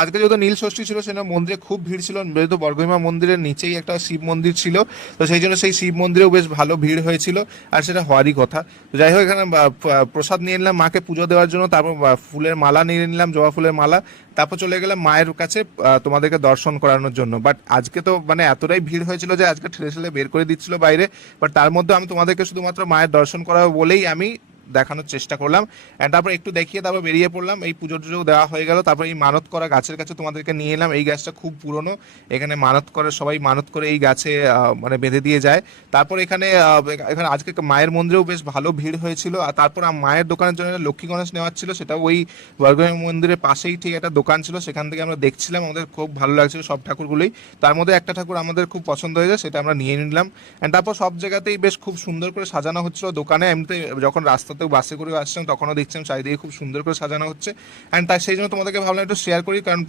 আজকে যেহেতু নীল ষষ্ঠী ছিল সেজন্য মন্দিরে খুব ভিড় ছিল, যেহেতু বর্গভীমা মন্দিরের নিচেই একটা শিব মন্দির ছিল, তো সেই জন্য সেই শিব মন্দিরেও বেশ ভালো ভিড় হয়েছিল, আর সেটা হওয়ারই কথা। তো যাই হোক, এখানে প্রসাদ নিয়ে নিলাম মাকে পুজো দেওয়ার জন্য, তারপর ফুলের মালা নিয়ে নিলাম, জবা ফুলের মালা, তারপর চলে গেলাম মায়ের কাছে তোমাদেরকে দর্শন করানোর জন্য। বাট আজকে তো মানে এতটাই ভিড় হয়েছিল যে আজকে ঠেলে ঠেলে বের করে দিচ্ছিল বাইরে, বাট তার মধ্যে আমি তোমাদেরকে শুধুমাত্র মায়ের দর্শন করাবো বলেই আমি দেখানোর চেষ্টা করলাম। অ্যান্ড তারপর একটু দেখিয়ে তারপর বেরিয়ে পড়লাম। এই পুজো টুজো দেওয়া হয়ে গেল, তারপর এই মানত করা গাছের কাছে তোমাদেরকে নিয়ে এলাম। এই গাছটা খুব পুরনো, এখানে মানত করে, সবাই মানত করে এই গাছে মানে বেঁধে দিয়ে যায়। তারপর এখানে এখানে আজকে মায়ের মন্দিরেও বেশ ভালো ভিড় হয়েছিল। আর তারপর মায়ের দোকানের জন্য লক্ষ্মী গণেশ নেওয়ার ছিল, সেটা ওই বর্গভীমা মন্দিরের পাশেই ঠিক একটা দোকান ছিল, সেখান থেকে আমরা দেখছিলাম, আমাদের খুব ভালো লাগছিল সব ঠাকুরগুলোই। তার মধ্যে একটা ঠাকুর আমাদের খুব পছন্দ হয়ে যায়, সেটা আমরা নিয়ে নিলাম। অ্যান্ড তারপর সব জায়গাতেই বেশ খুব সুন্দর করে সাজানো হচ্ছিল দোকানে। এমনিতে যখন রাস্তাতেও বাসে করে আসছিলাম তখনও দেখছিলাম চারিদিকে খুব সুন্দর করে সাজানো হচ্ছে। অ্যান্ড তাই সেই জন্য তোমাদেরকে ভাবলাম একটু শেয়ার করি, কারণ